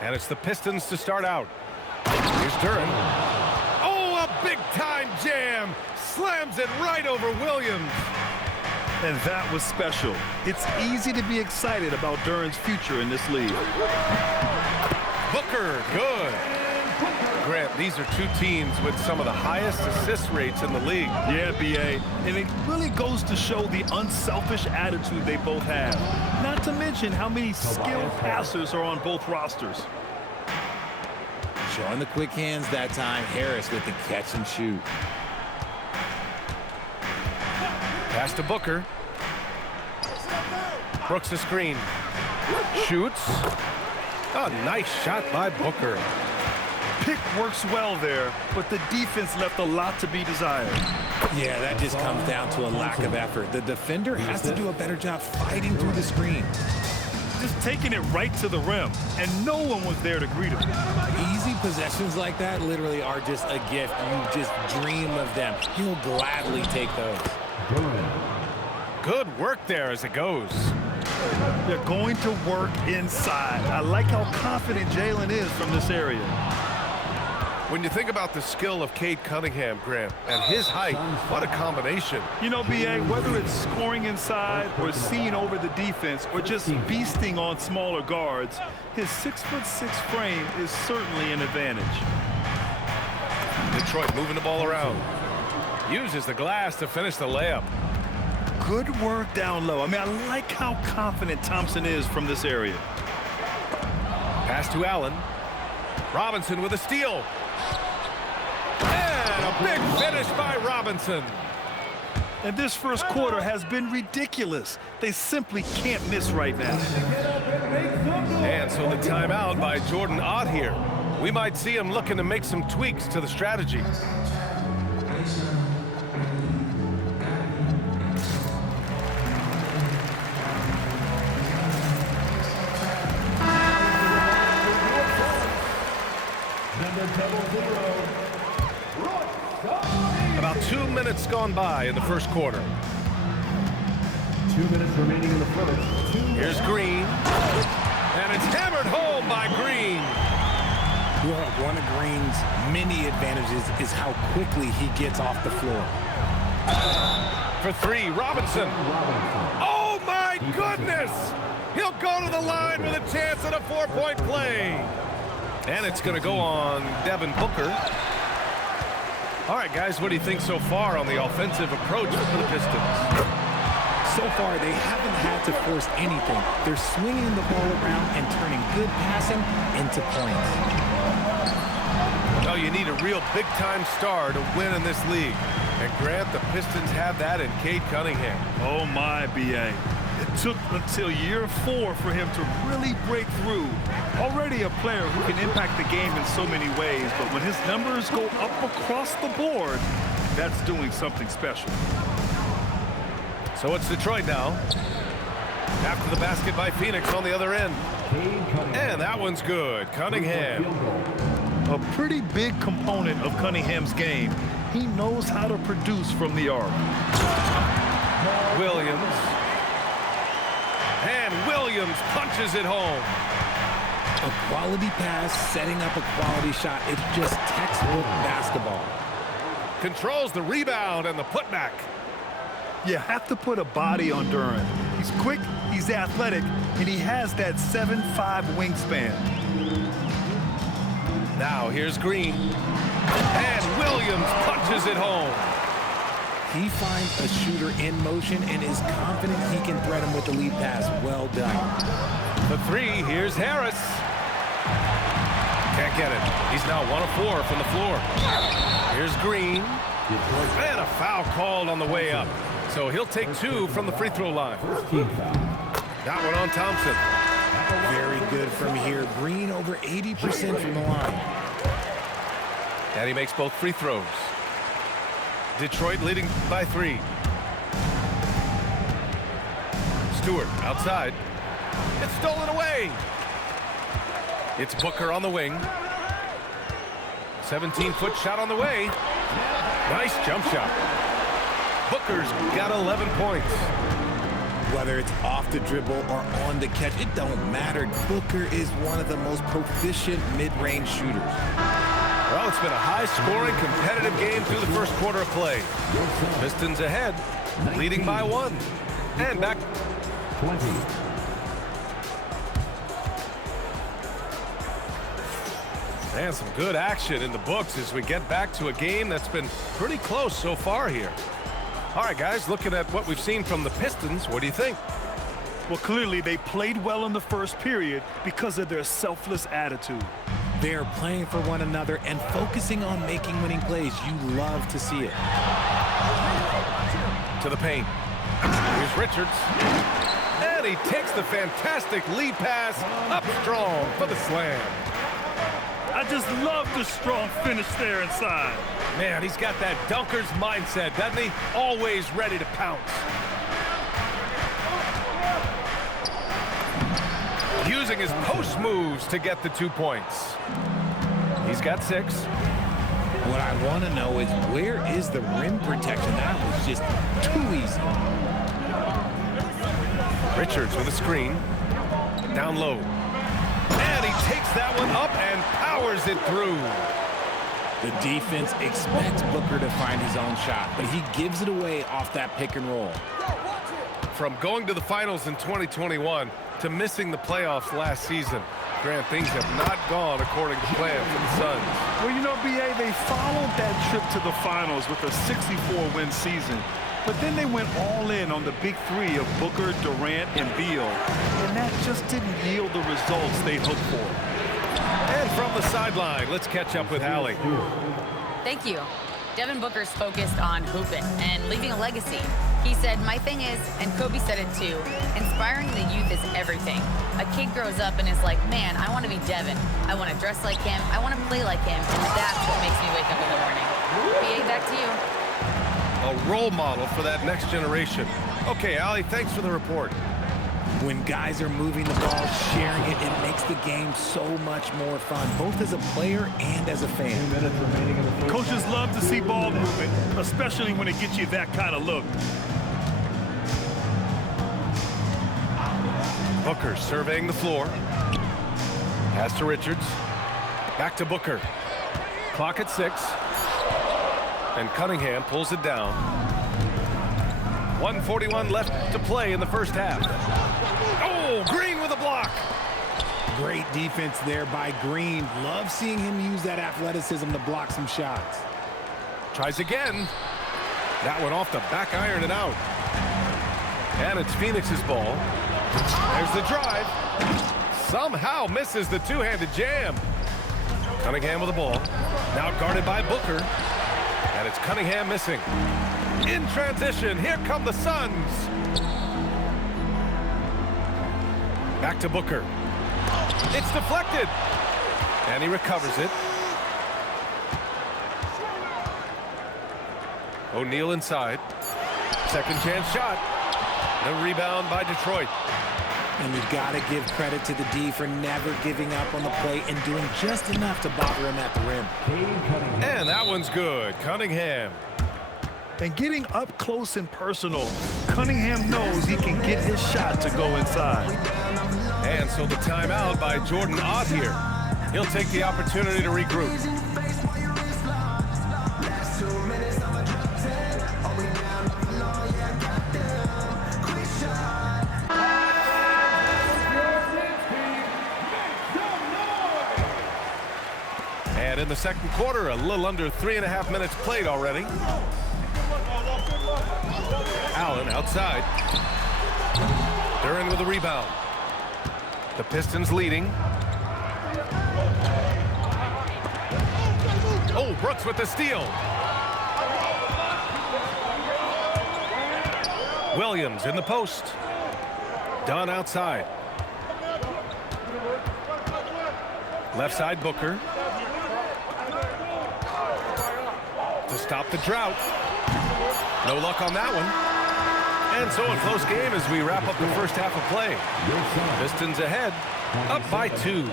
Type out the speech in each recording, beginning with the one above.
And it's the Pistons to start out. Here's Duren. Oh, a big-time jam! Slams it right over Williams. And that was special. It's easy to be excited about Duren's future in this league. Booker, good. Grant, these are two teams with some of the highest assist rates in the league. Yeah, B.A. And it really goes to show the unselfish attitude they both have. Not to mention how many skilled passers are on both rosters. Showing the quick hands that time. Harris with the catch and shoot. Pass to Booker. Brooks the screen. Shoots. Oh, nice shot by Booker. Pick works well there, but the defense left a lot to be desired. Yeah, that just comes down to a lack of effort. The defender has to do a better job fighting through the screen. Just taking it right to the rim, and no one was there to greet him. Easy possessions like that literally are just a gift. You just dream of them. He'll gladly take those. Good work there as it goes. They're going to work inside. I like how confident Jalen is from this area. When you think about the skill of Cade Cunningham, Grant, and his height, what a combination. You know, B.A., whether it's scoring inside or seeing over the defense or just beasting on smaller guards, his 6'6" frame is certainly an advantage. Detroit moving the ball around. Uses the glass to finish the layup. Good work down low. I mean, I like how confident Thompson is from this area. Pass to Allen. Robinson with a steal. And a big finish by Robinson. And this first quarter has been ridiculous. They simply can't miss right now. And so the timeout by Jordan Ott here. We might see him looking to make some tweaks to the strategy. About 2 minutes gone by in the first quarter. 2 minutes remaining in the first. Here's Green. And it's hammered home by Green. One of Green's many advantages is how quickly he gets off the floor. For three, Robinson. Oh, my goodness! He'll go to the line with a chance at a four-point play. And it's going to go on Devin Booker. All right, guys, what do you think so far on the offensive approach for the Pistons? So far, they haven't had to force anything. They're swinging the ball around and turning good passing into points. Oh, you need a real big-time star to win in this league. And Grant, the Pistons have that in Cade Cunningham. Oh, my, B.A. It took until year 4 for him to really break through. Already a player who can impact the game in so many ways, but when his numbers go up across the board, that's doing something special. So it's Detroit now. After the basket by Phoenix on the other end. And that one's good. Cunningham. A pretty big component of Cunningham's game. He knows how to produce from the arc. Williams. And Williams punches it home. A quality pass, setting up a quality shot. It's just textbook basketball. Controls the rebound and the putback. You have to put a body on Duren. He's quick, he's athletic, and he has that 7'5" wingspan. Now here's Green. And Williams punches it home. He finds a shooter in motion and is confident he can thread him with the lead pass. Well done. The three, here's Harris. Can't get it. He's now 1 of 4 from the floor. Here's Green. And a foul called on the way up. So he'll take 2 from the free throw line. That one on Thompson. Very good from here. Green over 80% from the line. And he makes both free throws. Detroit leading by 3. Stewart outside. It's stolen away. It's Booker on the wing. 17-foot shot on the way. Nice jump shot. Booker's got 11 points. Whether it's off the dribble or on the catch, it don't matter. Booker is one of the most proficient mid-range shooters. Well, it's been a high-scoring, competitive game through the first quarter of play. Pistons ahead, leading by 1. And back. 20. And some good action in the books as we get back to a game that's been pretty close so far here. All right, guys, looking at what we've seen from the Pistons, what do you think? Well, clearly they played well in the first period because of their selfless attitude. They're playing for one another and focusing on making winning plays. You love to see it. To the paint. Here's Richards. And he takes the fantastic lead pass up strong for the slam. I just love the strong finish there inside. Man, he's got that dunker's mindset, doesn't he? Always ready to pounce. Using his post moves to get the 2 points. He's got 6. What I want to know is, where is the rim protection? That was just too easy. Richards with a screen. Down low. And he takes that one up and powers it through. The defense expects Booker to find his own shot, but he gives it away off that pick and roll. From going to the finals in 2021 to missing the playoffs last season, Grant, things have not gone according to plan for the Suns. Well, you know, B.A., they followed that trip to the finals with a 64-win season. But then they went all in on the big 3 of Booker, Durant, and Beal. And that just didn't yield the results they'd hoped for. And from the sideline, let's catch up with Allie. Thank you. Devin Booker's focused on hooping and leaving a legacy. He said, "My thing is," and Kobe said it too, "inspiring the youth is everything." A kid grows up and is like, "Man, I want to be Devin. I want to dress like him. I want to play like him." And that's what makes me wake up in the morning. BA, back to you. A role model for that next generation. Okay, Allie, thanks for the report. When guys are moving the ball, sharing it, it makes the game so much more fun, both as a player and as a fan. 2 minutes remaining in the first. Coaches love to see ball movement, especially when it gets you that kind of look. Booker surveying the floor. Pass to Richards. Back to Booker. Clock at 6. And Cunningham pulls it down. 1:41 left to play in the first half. Oh, Green with a block. Great defense there by Green. Love seeing him use that athleticism to block some shots. Tries again. That one off the back iron and out. And it's Phoenix's ball. There's the drive. Somehow misses the two-handed jam. Cunningham with the ball. Now guarded by Booker. And it's Cunningham missing. In transition, here come the Suns. Back to Booker. It's deflected. And he recovers it. O'Neal inside. Second chance shot. The rebound by Detroit. And you've got to give credit to the D for never giving up on the play and doing just enough to bother him at the rim. And that one's good. Cunningham. And getting up close and personal, Cunningham knows he can get his shot to go inside. And so the timeout by Jordan Ott here. He'll take the opportunity to regroup. And in the second quarter, a little under 3.5 minutes played already. Allen outside. Duren with the rebound. The Pistons leading. Oh, Brooks with the steal. Williams in the post. Dunn outside. Left side, Booker. To stop the drought. No luck on that one. And so a close game as we wrap up the first half of play. Pistons ahead, up by 2.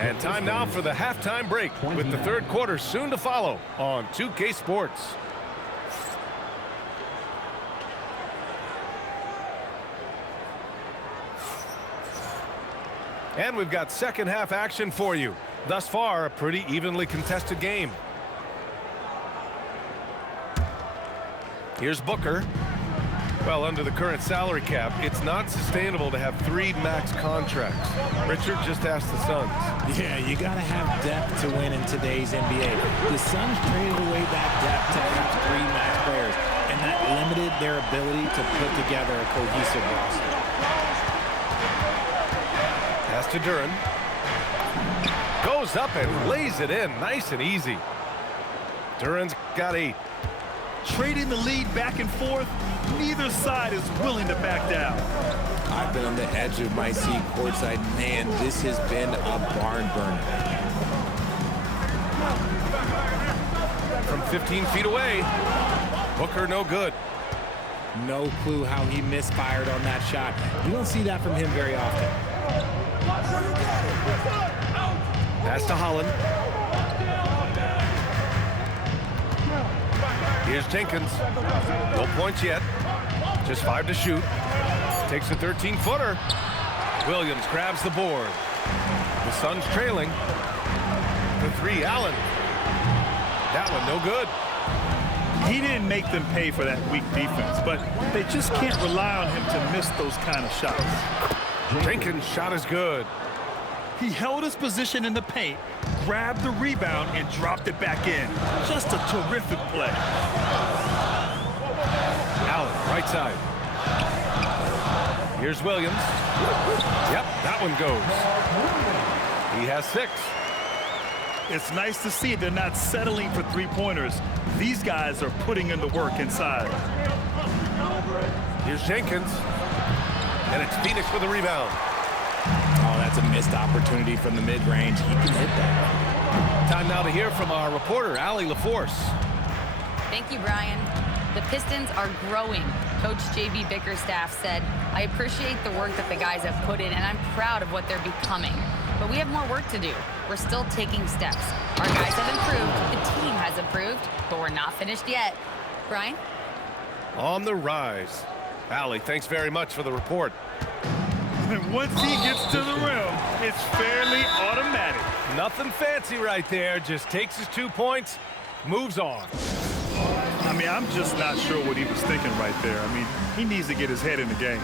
And time now for the halftime break with the third quarter soon to follow on 2K Sports. And we've got second half action for you. Thus far, a pretty evenly contested game. Here's Booker. Well, under the current salary cap, it's not sustainable to have 3 max contracts. Richard just asked the Suns. Yeah, you got to have depth to win in today's NBA. The Suns traded away that depth to have 3 max players, and that limited their ability to put together a cohesive roster. Pass to Duren. Goes up and lays it in. Nice and easy. Duren's got 8. Trading the lead back and forth, neither side is willing to back down. I've been on the edge of my seat courtside. Man, this has been a barn burner. From 15 feet away, Booker no good. No clue how he misfired on that shot. You don't see that from him very often. Pass to Holland. Here's Jenkins. No points yet. Just 5 to shoot. Takes a 13-footer. Williams grabs the board. The Suns trailing. The 3, Allen. That one no good. He didn't make them pay for that weak defense, but they just can't rely on him to miss those kind of shots. Jenkins' shot is good. He held his position in the paint, grabbed the rebound, and dropped it back in. Just a terrific play. Allen, right side. Here's Williams. Yep, that one goes. He has 6. It's nice to see they're not settling for 3-pointers. These guys are putting in the work inside. Here's Jenkins. And it's Phoenix with a rebound. Oh, that's a missed opportunity from the mid-range. He can hit that. Time now to hear from our reporter, Allie LaForce. Thank you, Brian. The Pistons are growing. Coach J.B. Bickerstaff said, I appreciate the work that the guys have put in, and I'm proud of what they're becoming. But we have more work to do. We're still taking steps. Our guys have improved. The team has improved, but we're not finished yet. Brian? On the rise. Allie, thanks very much for the report. And once he gets to the rim, it's fairly automatic. Nothing fancy right there. Just takes his 2 points, moves on. I mean, I'm just not sure what he was thinking right there. I mean, he needs to get his head in the game.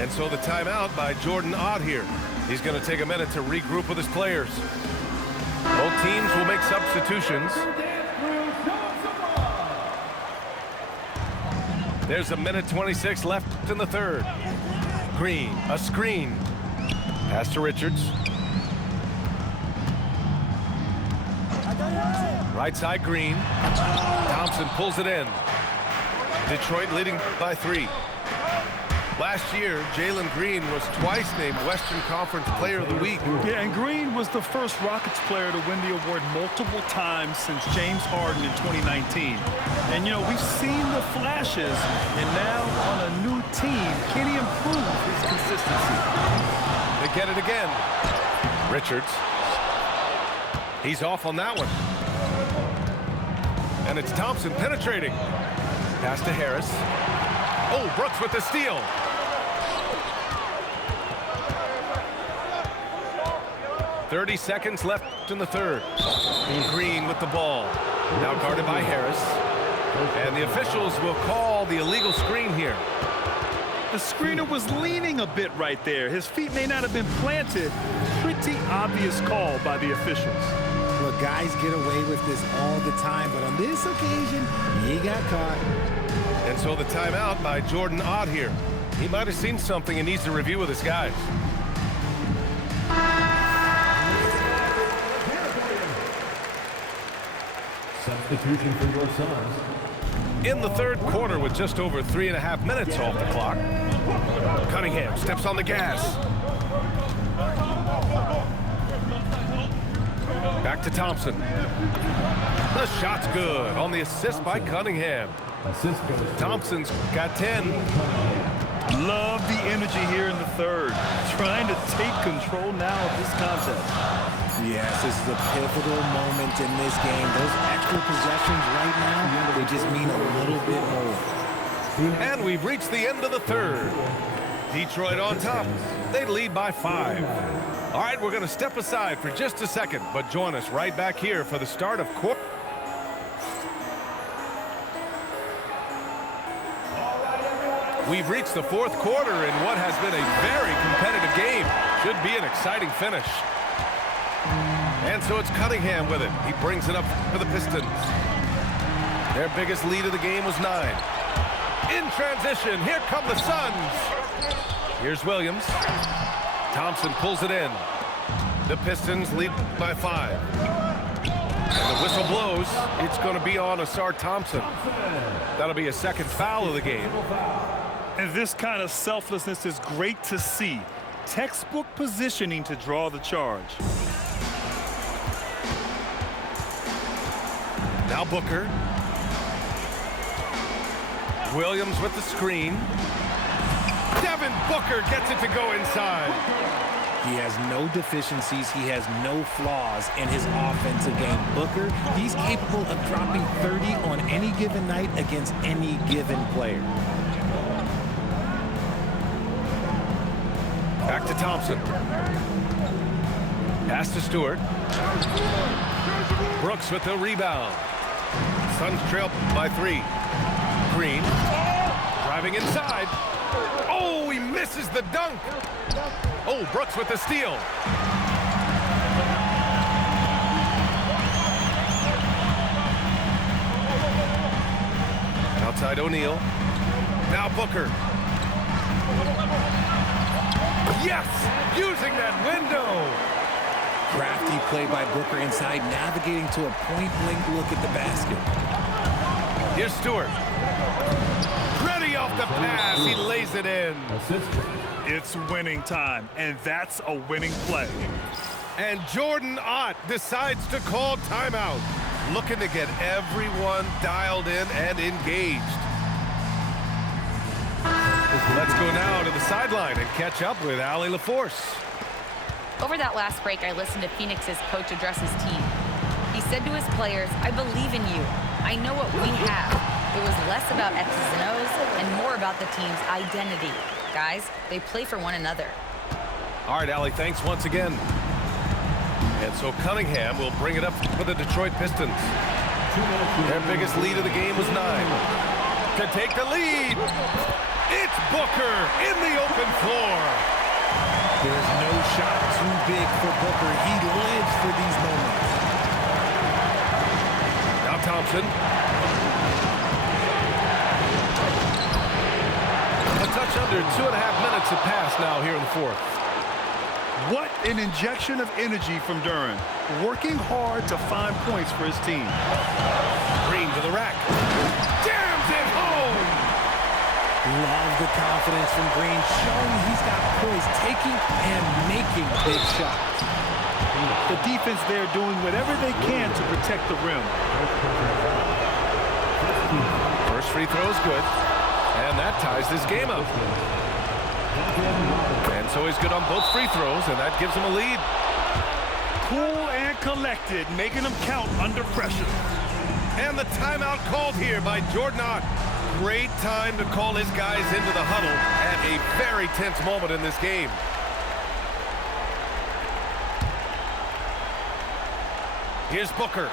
And so the timeout by Jordan Ott here. He's going to take a minute to regroup with his players. Both teams will make substitutions. There's a minute 26 left in the third. Green, a screen. Pass to Richards. Right side, Green. Thompson pulls it in. Detroit leading by 3. Last year, Jalen Green was twice named Western Conference Player of the Week. Yeah, and Green was the first Rockets player to win the award multiple times since James Harden in 2019. And, you know, we've seen the flashes, and now on a new team, can he improve his consistency? They get it again. Richards. He's off on that one. And it's Thompson penetrating. Pass to Harris. Oh, Brooks with the steal. .30 seconds left in the third. Green with the ball. Now guarded by Harris. And the officials will call the illegal screen here. The screener was leaning a bit right there. His feet may not have been planted. Pretty obvious call by the officials. Look, guys get away with this all the time, but on this occasion, he got caught. And so the timeout by Jordan Ott here. He might have seen something and needs to review with his guys. Substitution for your Suns. In the third quarter with just over 3.5 minutes off the clock. Cunningham steps on the gas. Back to Thompson. The shot's good on the assist by Cunningham. Assist goes to Thompson's got 10. Love the energy here in the third. Trying to take control now of this contest. Yes, this is a pivotal moment in this game. Those extra possessions right now, they just mean a little bit more. And we've reached the end of the third. Detroit on top. They lead by 5. All right, we're going to step aside for just a second, but join us right back here for the start of quarter. We've reached the fourth quarter in what has been a very competitive game. Should be an exciting finish. And so it's Cunningham with it. He brings it up for the Pistons. Their biggest lead of the game was 9. In transition, here come the Suns. Here's Williams. Thompson pulls it in. The Pistons lead by 5. And the whistle blows. It's going to be on Asar Thompson. That'll be a second foul of the game. And this kind of selflessness is great to see. Textbook positioning to draw the charge. Now Booker. Williams with the screen. Devin Booker gets it to go inside. He has no deficiencies. He has no flaws in his offensive game. Booker, he's capable of dropping 30 on any given night against any given player. Back to Thompson. Pass to Stewart. Brooks with the rebound. Suns trail by 3. Green. Driving inside. Oh, he misses the dunk. Oh, Brooks with the steal. Outside O'Neal. Now Booker. Yes! Using that window! Crafty play by Booker inside, navigating to a point-blank look at the basket. Here's Stewart. Ready off the pass. He lays it in. It's winning time, and that's a winning play. And Jordan Ott decides to call timeout. Looking to get everyone dialed in and engaged. Let's go now to the sideline and catch up with Allie LaForce. Over that last break, I listened to Phoenix's coach address his team. He said to his players, "I believe in you. I know what we have." It was less about X's and O's and more about the team's identity. Guys, they play for one another. All right, Allie, thanks once again. And so Cunningham will bring it up for the Detroit Pistons. Their biggest lead of the game was 9. To take the lead, it's Booker in the open floor. There's no shot too big for Booker. He lives for these moments. Now Thompson. A touch under 2.5 minutes have passed now here in the fourth. What an injection of energy from Duren. Working hard to find points for his team. Green to the rack. Jams it home! Love the confidence from Green, showing he's got poise, taking and making big shots. The defense there doing whatever they can to protect the rim. First free throw is good. And that ties this game up. And so he's good on both free throws, and that gives him a lead. Cool and collected, making them count under pressure. And the timeout called here by Jordan Ott. Great time to call his guys into the huddle at a very tense moment in this game. Here's Booker.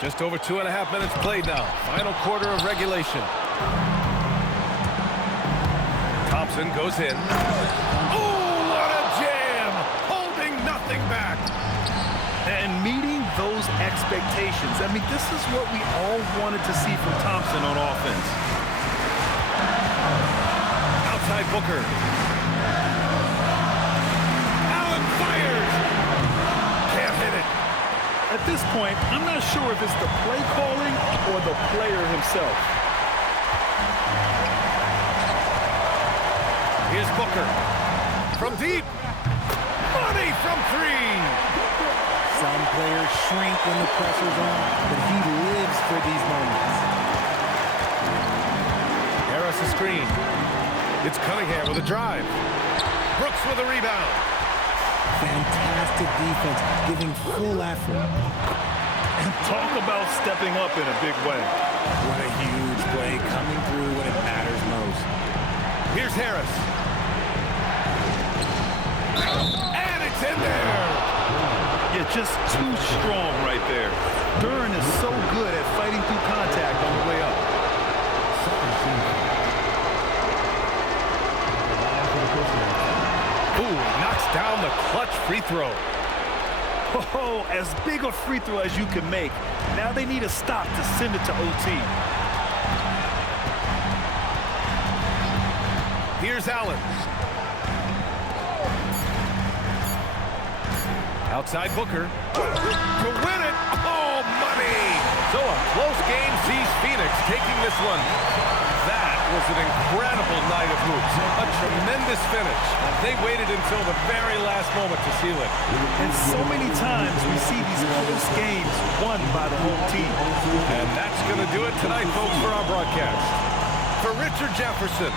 Just over 2.5 minutes played now. Final quarter of regulation. Thompson goes in. Oh, what a jam! Holding nothing back. And meeting those expectations. I mean, this is what we all wanted to see from Thompson on offense. Outside Booker. Allen fires. Can't hit it. At this point, I'm not sure if it's the play calling or the player himself. Here's Booker. From deep. Money from 3. Some players shrink when the pressure's on, but he lives for these moments. Harris a screen. It's Cunningham with a drive. Brooks with a rebound. Fantastic defense, giving full effort. Talk about stepping up in a big way. What a huge play coming through when it matters most. Here's Here's Harris. And it's in there. Yeah, just too strong right there. Duren is so good at fighting through contact on the way up. Ooh, knocks down the clutch free throw. Oh, as big a free throw as you can make. Now they need a stop to send it to OT. Here's Allen. Outside Booker. To win it. Oh, money. So a close game sees Phoenix taking this one. That was an incredible night of hoops. A tremendous finish. They waited until the very last moment to seal it. And so many times we see these close games won by the home team. And that's going to do it tonight, folks, for our broadcast. For Richard Jefferson,